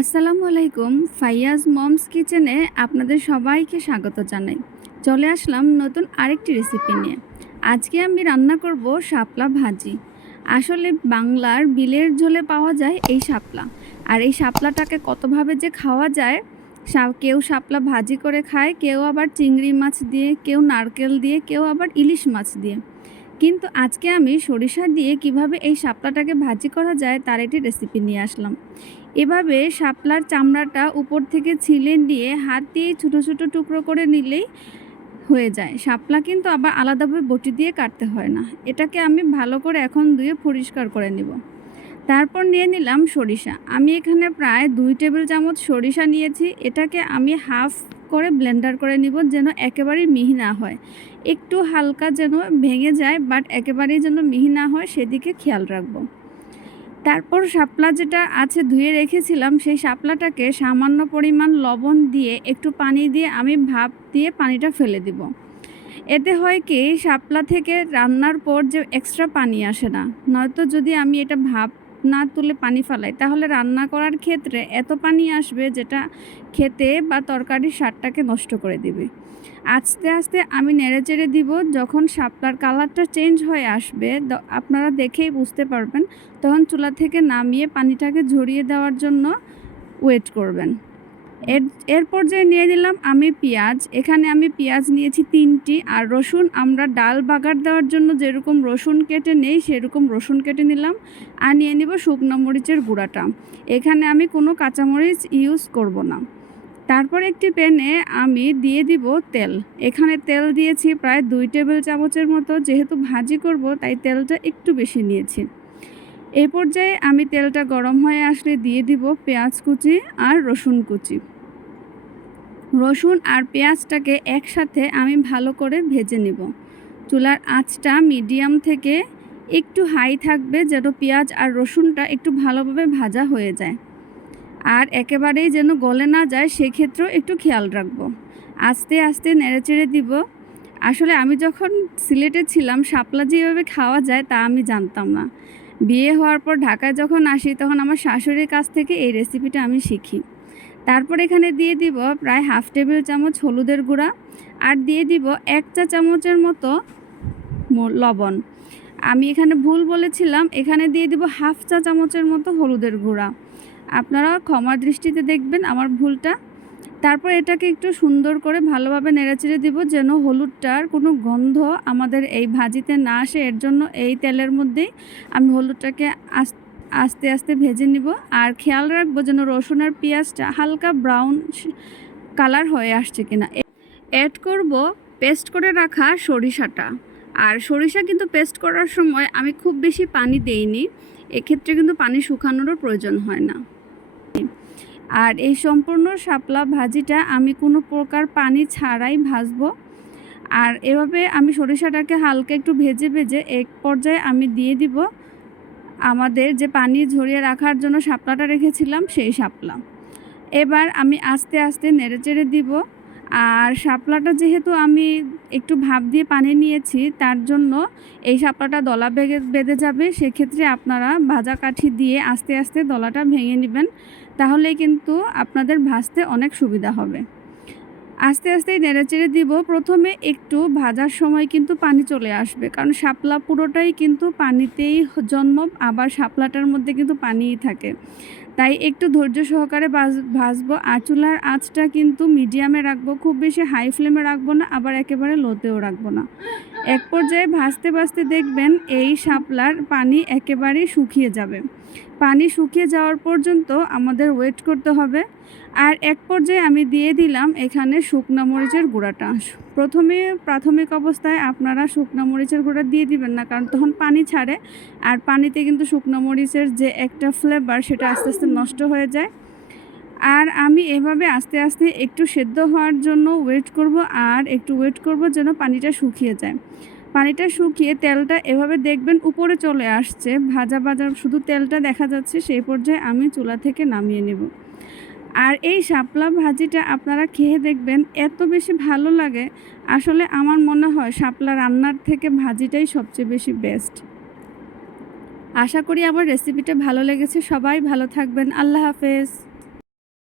আসসালামু আলাইকুম। ফাইয়াজ মমস কিচেনে আপনাদের সবাইকে স্বাগত জানাই। চলে আসলাম নতুন আরেকটি রেসিপি নিয়ে। আজকে আমি রান্না করব শাপলা ভাজি। আসলে বাংলার বিলের ঝোলে পাওয়া যায় এই শাপলা। আর এই শাপলাটাকে কতভাবে যে খাওয়া যায়, কেউ শাপলা ভাজি করে খায়, কেউ আবার চিংড়ি মাছ দিয়ে, কেউ নারকেল দিয়ে, কেউ আবার ইলিশ মাছ দিয়ে। কিন্তু আজকে আমি সরিষা দিয়ে কিভাবে এই শাপলাটাকে ভাজি করা যায় তার একটি রেসিপি নিয়ে আসলাম। এভাবে শাপলার চামড়াটা উপর থেকে ছিলে নিয়ে হাত দিয়ে ছোটো ছোটো টুকরো করে নিলেই হয়ে যায়। শাপলা কিন্তু আবার আলাদাভাবে বটি দিয়ে কাটতে হয় না। এটাকে আমি ভালো করে এখন ধুয়ে পরিষ্কার করে নেব। তারপর নিয়ে নিলাম সরিষা। আমি এখানে প্রায় 2 টেবিল চামচ সরিষা নিয়েছি। এটাকে আমি হাফ করে ব্লেন্ডার করে নিব, যেন একেবারেই মিহি না হয়। একটু হালকা যেন ভেঙে যায়, বাট একেবারেই যেন মিহি না হয় সেদিকে খেয়াল রাখবো। তারপর শাপলা যেটা আছে ধুয়ে রেখেছিলাম, সেই শাপলাটাকে সামান্য পরিমাণ লবণ দিয়ে একটু পানি দিয়ে আমি ভাপ দিয়ে পানিটা ফেলে দিব। এতে হয় কি, শাপলা থেকে রান্নার পর যে এক্সট্রা পানি আসে না। নয়তো যদি আমি এটা ভাপ না তুলে পানি ফেলাই, তাহলে রান্না করার ক্ষেত্রে এত পানি আসবে যেটা খেতে বা তরকারির স্বাদটাকে নষ্ট করে দিবে। আস্তে আস্তে আমি নেড়েচেড়ে দিব। যখন শাপলার কালারটা চেঞ্জ হয়ে আসবে, আপনারা দেখেই বুঝতে পারবেন, তখন চুলা থেকে নামিয়ে পানিটাকে ঝরিয়ে দেওয়ার জন্য ওয়েট করবেন। এর পর্যায়ে নিয়ে নিলাম আমি পেঁয়াজ। এখানে আমি পেঁয়াজ নিয়েছি 3টি, আর রসুন আমরা ডাল বাগার দেওয়ার জন্য যেরকম রসুন কেটে নেই সেরকম রসুন কেটে নিলাম। আর নিয়ে নিব শুকনো মরিচের গুঁড়াটা। এখানে আমি কোনো কাঁচামরিচ ইউজ করব না। তারপর একটি প্যানে আমি দিয়ে দিব তেল। এখানে তেল দিয়েছি প্রায় 2 টেবিল চামচের মতো। যেহেতু ভাজি করব তাই তেলটা একটু বেশি নিয়েছি। এই পর্যায়ে আমি তেলটা গরম হয়ে আসলে দিয়ে দিব পেঁয়াজ কুচি আর রসুন কুচি। রসুন আর পেঁয়াজটাকে একসাথে আমি ভালো করে ভেজে নেব। চুলার আঁচটা মিডিয়াম থেকে একটু হাই থাকবে, যেন পেঁয়াজ আর রসুনটা একটু ভালোভাবে ভাজা হয়ে যায়। আর একেবারেই যেন গলে না যায় সেক্ষেত্রেও একটু খেয়াল রাখবো। আস্তে আস্তে নেড়েচেড়ে দিব। আসলে আমি যখন সিলেটে ছিলাম, শাপলা যে এভাবে খাওয়া যায় তা আমি জানতাম না। বিয়ে হওয়ার পর ঢাকায় যখন আসি, তখন আমার শাশুড়ির কাছ থেকে এই রেসিপিটা আমি শিখি। তারপর এখানে দিয়ে দিব প্রায় হাফ টেবিল চামচ হলুদের গুঁড়া, আর দিয়ে দিব 1 চা চামচের মতো লবণ। আমি এখানে ভুল বলেছিলাম, এখানে দিয়ে দিব হাফ চা চামচের মতো হলুদের গুঁড়া। আপনারা ক্ষমার দৃষ্টিতে দেখবেন আমার ভুলটা। তারপর এটাকে একটু সুন্দর করে ভালোভাবে নেড়েচেড়ে দিব, যেন হলুদটার কোনো গন্ধ আমাদের এই ভাজিতে না আসে। এর জন্য এই তেলের মধ্যেই আমি হলুদটাকে আস্তে আস্তে ভেজে নিব। আর খেয়াল রাখবো যেন রসুন আর পেঁয়াজটা হালকা ব্রাউন কালার হয়ে আসছে কিনা। অ্যাড করব পেস্ট করে রাখা সরিষাটা। আর সরিষা কিন্তু পেস্ট করার সময় আমি খুব বেশি পানি দেইনি, এক্ষেত্রে কিন্তু পানি শুকানোরও প্রয়োজন হয় না। আর এই সম্পূর্ণ শাপলা ভাজিটা আমি কোনো প্রকার পানি ছাড়াই ভাজবো। আর এভাবে আমি সরিষাটাকে হালকা একটু ভেজে ভেজে এক পর্যায়ে আমি দিয়ে দিব আমাদের যে পানি ঝরিয়ে রাখার জন্য শাপলাটা রেখেছিলাম সেই শাপলা। এবার আমি আস্তে আস্তে নেড়েচেড়ে দিব। আর শাপলাটা যেহেতু আমি একটু ভাপ দিয়ে পানি নিয়েছি, তার জন্য এই শাপলাটা দলা বেঁধে যাবে। সেক্ষেত্রে আপনারা ভাজা কাঠি দিয়ে আস্তে আস্তে দলাটা ভেঙে নেবেন, তাহলে কিন্তু আপনাদের ভাজতে অনেক সুবিধা হবে। আস্তে আস্তেই নেড়েচেড়ে দিব। প্রথমে একটু ভাজার সময় কিন্তু পানি চলে আসবে, কারণ শাপলা পুরোটাই কিন্তু পানিতেই জন্ম, আবার শাপলাটার মধ্যে কিন্তু পানিই থাকে। তাই একটু ধৈর্য সহকারে ভাজবো। আর চুলার আঁচটা কিন্তু মিডিয়ামে রাখবো, খুব বেশি হাই ফ্লেমে রাখবো না, আবার একেবারে লোতেও রাখবো না। এক পর্যায়ে ভাজতে ভাজতে দেখবেন এই শাপলার পানি একেবারেই শুকিয়ে যাবে। পানি শুকিয়ে যাওয়ার পর্যন্ত আমাদের ওয়েট করতে হবে। আর এক পর্যায়ে আমি দিয়ে দিলাম এখানে শুকনো মরিচের গুঁড়াটা। প্রাথমিক অবস্থায় আপনারা শুকনো মরিচের গুঁড়া দিয়ে দিবেন না, কারণ তখন পানি ছাড়ে, আর পানিতে কিন্তু শুকনো মরিচের যে একটা ফ্লেভার সেটা আস্তে আস্তে নষ্ট হয়ে যায়। আর আমি এভাবে আস্তে আস্তে একটু সেদ্ধ হওয়ার জন্য ওয়েট করব, আর একটু ওয়েট করব যেন পানিটা শুকিয়ে যায়। পানিটা শুকিয়ে তেলটা এভাবে দেখবেন উপরে চলে আসছে, ভাজা ভাজা শুধু তেলটা দেখা যাচ্ছে, সেই পর্যায়ে আমি চুলা থেকে নামিয়ে নেব। আর এই শাপলা ভাজিটা আপনারা খেয়ে দেখবেন, এত বেশি ভালো লাগে। আসলে আমার মনে হয় শাপলা রান্নার থেকে ভাজিটাই সবচেয়ে বেশি বেস্ট। আশা করি আমার রেসিপিটা ভালো লেগেছে। সবাই ভালো থাকবেন। আল্লাহ হাফেজ।